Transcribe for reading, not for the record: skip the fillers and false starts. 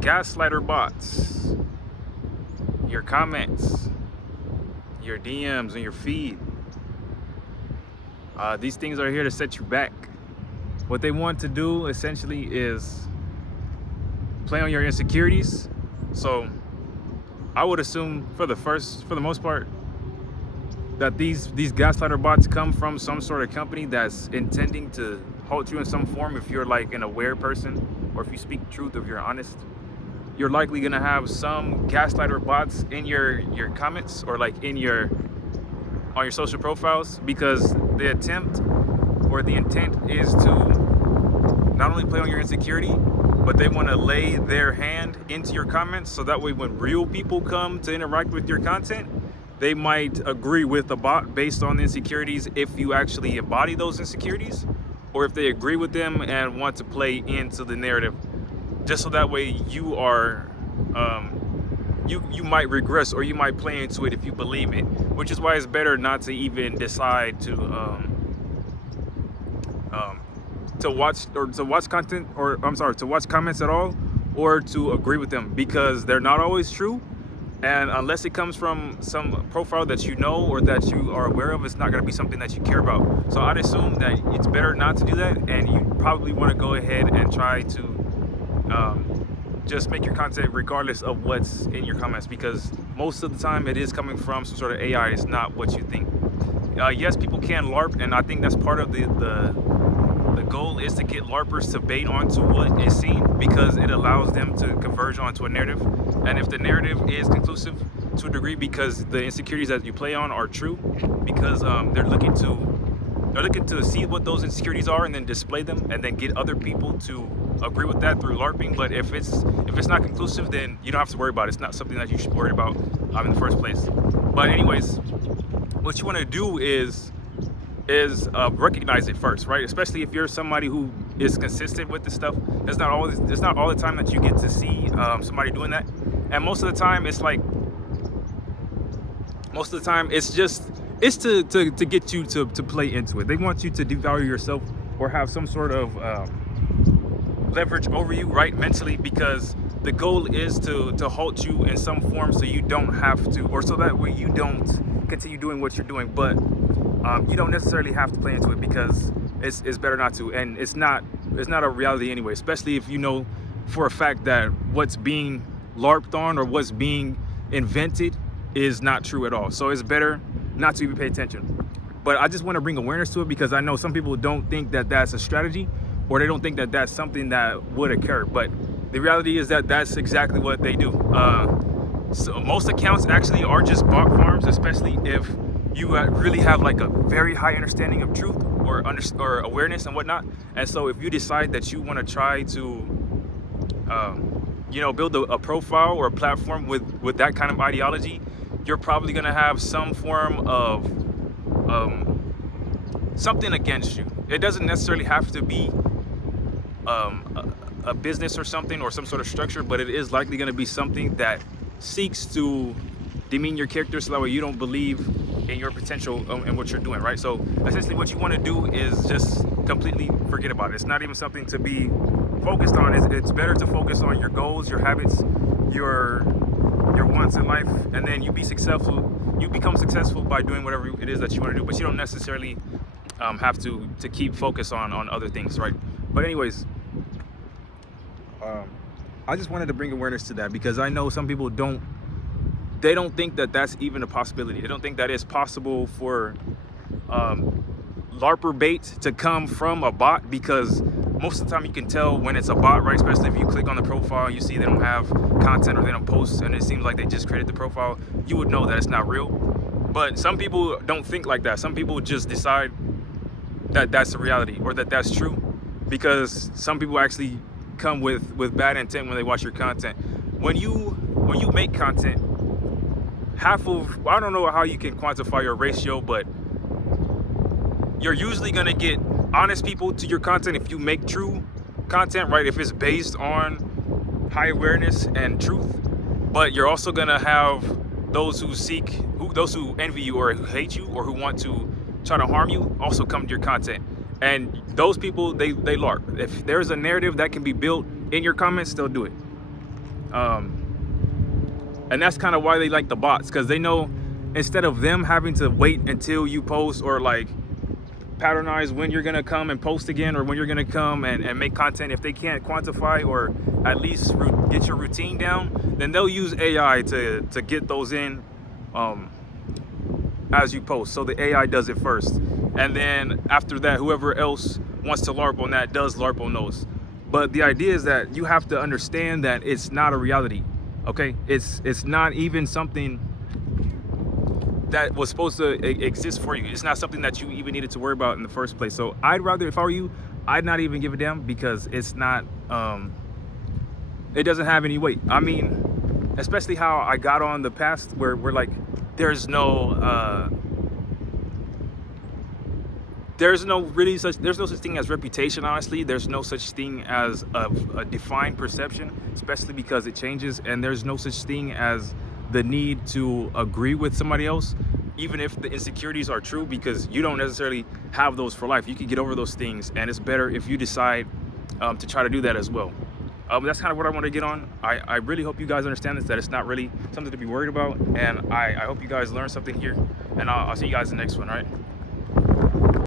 gaslighter bots, your comments, your DMs, and your feed. These things are here to set you back. What they want to do essentially is play on your insecurities. So I would assume for the most part, that these gaslighter bots come from some sort of company that's intending to halt you in some form. If you're like an aware person, or if you speak truth, if you're honest, you're likely gonna have some gaslighter bots in your comments, or like in your on your social profiles, because the attempt or the intent is to not only play on your insecurity, but they want to lay their hand into your comments, so that way when real people come to interact with your content, they might agree with the bot based on the insecurities if you actually embody those insecurities, or if they agree with them and want to play into the narrative, just so that way you are you might regress, or you might play into it if you believe it, which is why it's better not to even decide to watch content, or I'm sorry, to watch comments at all, or to agree with them, because they're not always true. And unless it comes from some profile that you know or that you are aware of, it's not going to be something that you care about. So I'd assume that it's better not to do that, and you probably want to go ahead and try to just make your content regardless of what's in your comments, because most of the time it is coming from some sort of AI. It's not what you think. Yes, people can LARP, and I think that's part of the goal, is to get LARPers to bait onto what is seen, because it allows them to converge onto a narrative. And if the narrative is conclusive to a degree, because the insecurities that you play on are true, because they're looking to see what those insecurities are and then display them, and then get other people to agree with that through LARPing. But if it's not conclusive, then you don't have to worry about it. It's not something that you should worry about in the first place. But anyways, what you want to do is recognize it first, right? Especially if you're somebody who is consistent with this stuff. It's not all the time that you get to see somebody doing that. And most of the time it's to get you to play into it. They want you to devalue yourself, or have some sort of leverage over you, right, mentally, because the goal is to halt you in some form, so you don't have to, or so that way you don't continue doing what you're doing. But you don't necessarily have to play into it, because it's better not to, and it's not a reality anyway, especially if you know for a fact that what's being LARPed on, or what's being invented, is not true at all. So it's better not to even pay attention. But I just want to bring awareness to it, because I know some people don't think that that's a strategy, or they don't think that that's something that would occur. But the reality is that that's exactly what they do. So most accounts actually are just bot farms, especially if you really have like a very high understanding of truth, or awareness and whatnot. And so if you decide that you want to try to build a profile or a platform with that kind of ideology, you're probably going to have some form of something against you. It doesn't necessarily have to be a business or something, or some sort of structure, but it is likely going to be something that seeks to demean your character, so that way you don't believe in your potential and what you're doing, right? So essentially what you want to do is just completely forget about it. It's not even something to be focused on. It's better to focus on your goals, your habits, your wants in life, and then you become successful by doing whatever it is that you want to do. But you don't necessarily have to keep focus on other things, right? But anyways, I just wanted to bring awareness to that, because I know some people don't think that that's even a possibility. They don't think that it's possible for LARPer bait to come from a bot, because most of the time you can tell when it's a bot, right? Especially if you click on the profile and you see they don't have content, or they don't post, and it seems like they just created the profile, you would know that it's not real. But some people don't think like that. Some people just decide that that's the reality, or that that's true, because some people actually come with bad intent when they watch your content. When you make content, I don't know how you can quantify your ratio, but you're usually gonna get honest people to your content if you make true content, right? If it's based on high awareness and truth. But you're also gonna have those who envy you, or who hate you, or who want to try to harm you, also come to your content. And those people, they LARP. If there's a narrative that can be built in your comments, they'll do it. And that's kind of why they like the bots, because they know instead of them having to wait until you post or like pattern when you're gonna come and post again, or when you're gonna come and make content, if they can't quantify or at least get your routine down, then they'll use AI to get those in as you post. So the AI does it first, and then after that, whoever else wants to LARP on that does LARP on those. But the idea is that you have to understand that it's not a reality. Okay, it's not even something that was supposed to exist for you. It's not something that you even needed to worry about in the first place. So I'd rather, if I were you, I'd not even give a damn, because it's not it doesn't have any weight. I mean, especially how I got on the past, where we're like, there's no such thing as reputation. Honestly, there's no such thing as a defined perception, especially because it changes, and there's no such thing as the need to agree with somebody else, even if the insecurities are true, because you don't necessarily have those for life. You can get over those things, and it's better if you decide to try to do that as well. That's kind of what I want to get on. I really hope you guys understand this, that it's not really something to be worried about, and I hope you guys learned something here, and I'll see you guys in the next one. All right.